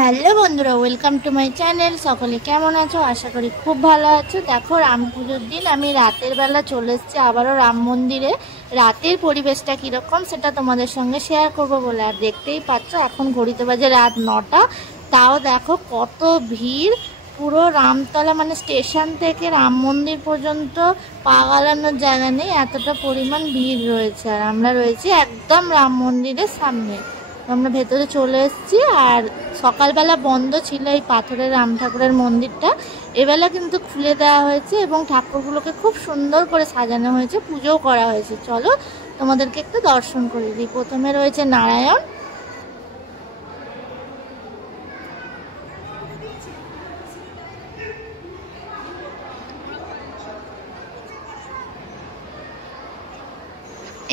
Hello বন্ধুরা, welcome to my channel. সকলে কেমন আছো? আশা করি খুব ভালো আছো। দেখো, রাম পুজোর দিন আমি রাতের বেলা চলে এসেছি আবারও রাম মন্দিরে। রাতের পরিবেশটা কীরকম সেটা তোমাদের সঙ্গে শেয়ার করব বলে। আর দেখতেই পাচ্ছ এখন ঘড়িতে বাজে রাত 9টা। তাও দেখো কত ভিড়। পুরো রামতলা মানে স্টেশন থেকে রাম মন্দির পর্যন্ত পা গালানোর জায়গা নেই, এতটা পরিমাণ ভিড় রয়েছে। আর আমরা রয়েছি একদম রাম মন্দিরের সামনে। আমরা ভেতরে চলে এসেছি। আর সকালবেলা বন্ধ ছিল এই পাথরের রাম ঠাকুরের মন্দিরটা, এবেলা কিন্তু খুলে দেওয়া হয়েছে এবং ঠাকুরগুলোকে খুব সুন্দর করে সাজানো হয়েছে, পুজোও করা হয়েছে। চলো তোমাদেরকে একটু দর্শন করে দিই। প্রথমে রয়েছে নারায়ণ,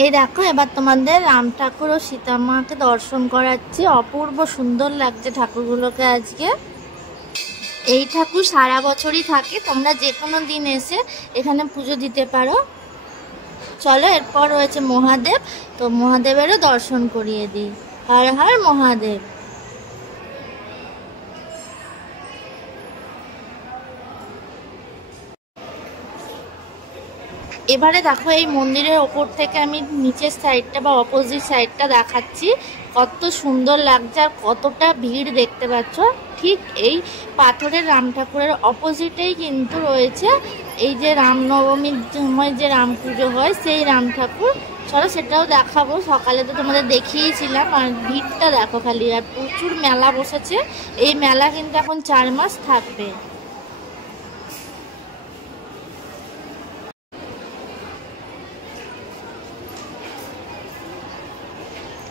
এই দেখো এবার তোমাদের রাম ঠাকুর ও সীতা মাকে দর্শন করাচ্ছি। অপূর্ব সুন্দর লাগছে ঠাকুরগুলোকে আজকে। এই ঠাকুর সারা বছরই থাকে, তোমরা যে কোনো দিন এসে এখানে পুজো দিতে পারো। চলো এরপর রয়েছে মহাদেব, তো মহাদেবেরও দর্শন করিয়ে দিই। হর হর মহাদেব। এবারে দেখো এই মন্দিরের ওপর থেকে আমি নিচের সাইডটা বা অপোজিট সাইডটা দেখাচ্ছি, কত সুন্দর লাগছে আর কতটা ভিড় দেখতে পাচ্ছ। ঠিক এই পাথরের রাম ঠাকুরের অপোজিটেই কিন্তু রয়েছে এই যে রামনবমীর সময় যে রাম পুজো হয় সেই রাম ঠাকুর। চলো সেটাও দেখাবো। সকালে তো তোমাদের দেখিয়েছিলাম। আর ভিড়টা দেখো খালি, আর প্রচুর মেলা বসেছে। এই মেলা কিন্তু এখন 4 মাস থাকবে।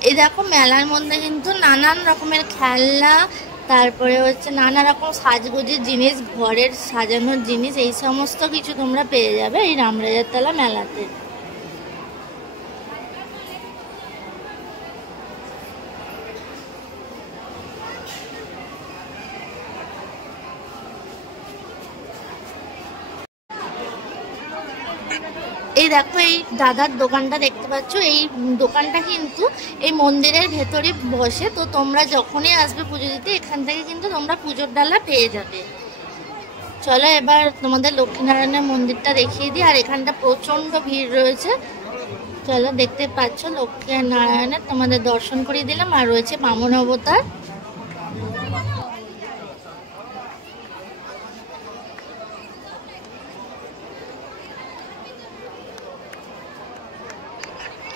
এই দেখো মেলার মধ্যে কিন্তু নানান রকমের খেলনা, তারপরে হচ্ছে নানা রকম সাজগোজের জিনিস, ঘরের সাজানোর জিনিস, এই সমস্ত কিছু তোমরা পেয়ে যাবে এই রামরাজার তলা মেলাতে। এই দেখো এই দাদার দোকানটা দেখতে পাচ্ছ, এই দোকানটা কিন্তু এই মন্দিরের ভেতরে বসে। তো তোমরা যখনই আসবে পুজো দিতে এখান থেকে কিন্তু তোমরা পুজোর ডালা পেয়ে যাবে। চলো এবার তোমাদের লক্ষ্মীনারায়ণের মন্দিরটা দেখিয়ে দিই। আর এখানটা প্রচণ্ড ভিড় রয়েছে। চলো দেখতে পাচ্ছ লক্ষ্মী আর নারায়ণের তোমাদের দর্শন করিয়ে দিলাম। আর রয়েছে বামন অবতার।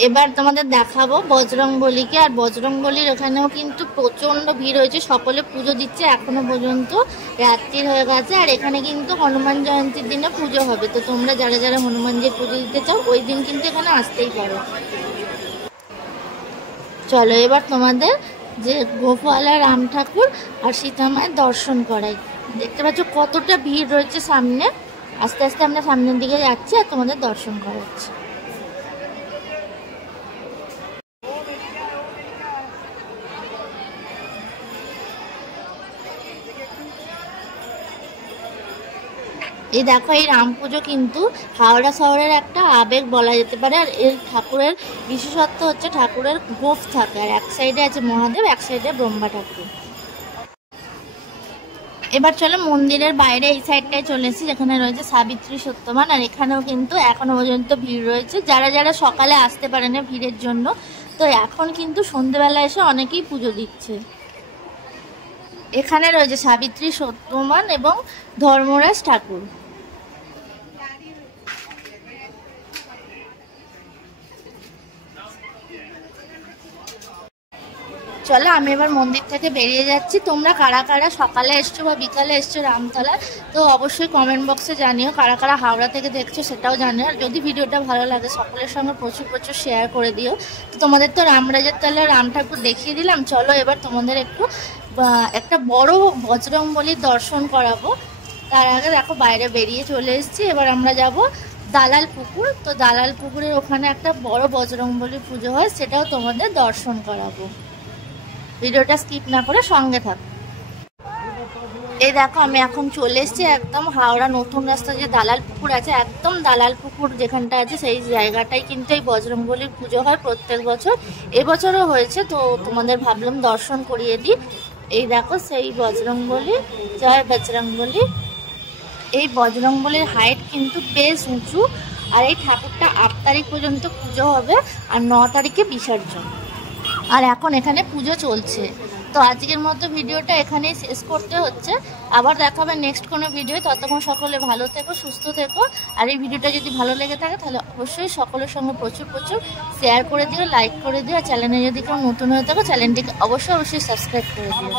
এবার তোমাদের দেখাবো বজরংবলীকে। আর বজরংবলীর ওখানেও কিন্তু প্রচণ্ড ভিড় হয়েছে, সকলে পুজো দিচ্ছে এখনো পর্যন্ত। রাত্রির হয়ে গেছে। আর এখানে কিন্তু হনুমান জয়ন্তীর দিনে পুজো হবে, তো তোমরা যারা যারা হনুমানজির পুজো দিতে চাও ওই দিন কিন্তু এখানে আসতেই পারো। চলো এবার তোমাদের যে গোপালা রাম ঠাকুর আর সীতা মায়ের দর্শন করাই। দেখতে পাচ্ছ কতটা ভিড় রয়েছে সামনে। আস্তে আস্তে আমরা সামনের দিকে যাচ্ছি আর তোমাদের দর্শন করাচ্ছি। এই দেখো এই রাম পুজো কিন্তু হাওড়া শহরের একটা আবেগ বলা যেতে পারে। আর এর ঠাকুরের বিশেষত্ব হচ্ছে ঠাকুরের গোফ থাকে, আর এক সাইডে আছে মহাদেব, এক সাইডে ব্রহ্মা ঠাকুর। এবার চলো মন্দিরের বাইরে এই সাইডটায় চলে এসেছি, যেখানে রয়েছে সাবিত্রী সত্যবান। আর এখানেও কিন্তু এখনো পর্যন্ত ভিড় রয়েছে, যারা যারা সকালে আসতে পারে না ভিড়ের জন্য, তো এখন কিন্তু সন্ধ্যেবেলা এসে অনেকেই পুজো দিচ্ছে। এখানে রয়েছে সাবিত্রী সত্যবান এবং ধর্মরাজ ঠাকুর। চলো আমি এবার মন্দির থেকে বেরিয়ে যাচ্ছি। তোমরা কারা কারা সকালে এসছো বা বিকালে এসছো রামতলা, তো অবশ্যই কমেন্ট বক্সে জানিও। কারা কারা হাওড়া থেকে দেখছো সেটাও জানিও। আর যদি ভিডিওটা ভালো লাগে সকলের সঙ্গে প্রচুর প্রচুর শেয়ার করে দিও। তো তোমাদের তো রামরাজার তলায় রাম ঠাকুর দেখিয়ে দিলাম। চলো এবার তোমাদের একটু একটা বড় বজরংবলীর দর্শন করাবো। তার আগে দেখো বাইরে বেরিয়ে চলে এসেছি। এবার আমরা যাব দালাল পুকুর। তো দালাল পুকুরের ওখানে একটা বড় বজরংবলী পুজো হয়, সেটাও তোমাদের দর্শন করাবো। ভিডিওটা স্কিপ না করে সঙ্গে থাকো। এই দেখো আমি এখন চলে এসেছি একদম হাওড়া নতুন রাস্তা যে দালাল পুকুর আছে, একদম দালাল পুকুর যেখানটা আছে সেই জায়গাটাই কিন্তু এই বজরংবলীর পুজো হয় প্রত্যেক বছর। এবছরও হয়েছে, তো তোমাদের ভাবলাম দর্শন করিয়ে দিই। এই দেখো সেই বজরংবলী, জয় বজরংবলী। এই বজরংবলীর হাইট কিন্তু বেশ উঁচু। আর এই ঠাকুরটা 8 তারিখ পর্যন্ত পুজো হবে আর 9 তারিখে বিসর্জন। আর এখন এখানে পুজো চলছে। তো আজকের মতো ভিডিওটা এখানেই শেষ করতে হচ্ছে। আবার দেখা হবে নেক্সট কোনো ভিডিও। ততক্ষণ সকলে ভালো থেকো, সুস্থ থেকো। আর এই ভিডিওটা যদি ভালো লেগে থাকে তাহলে অবশ্যই সকলের সঙ্গে প্রচুর শেয়ার করে দিও, লাইক করে দিও। আর চ্যানেলে যদি কেউ নতুন হয়ে থাকো চ্যানেলটিকে অবশ্যই সাবস্ক্রাইব করে দিও।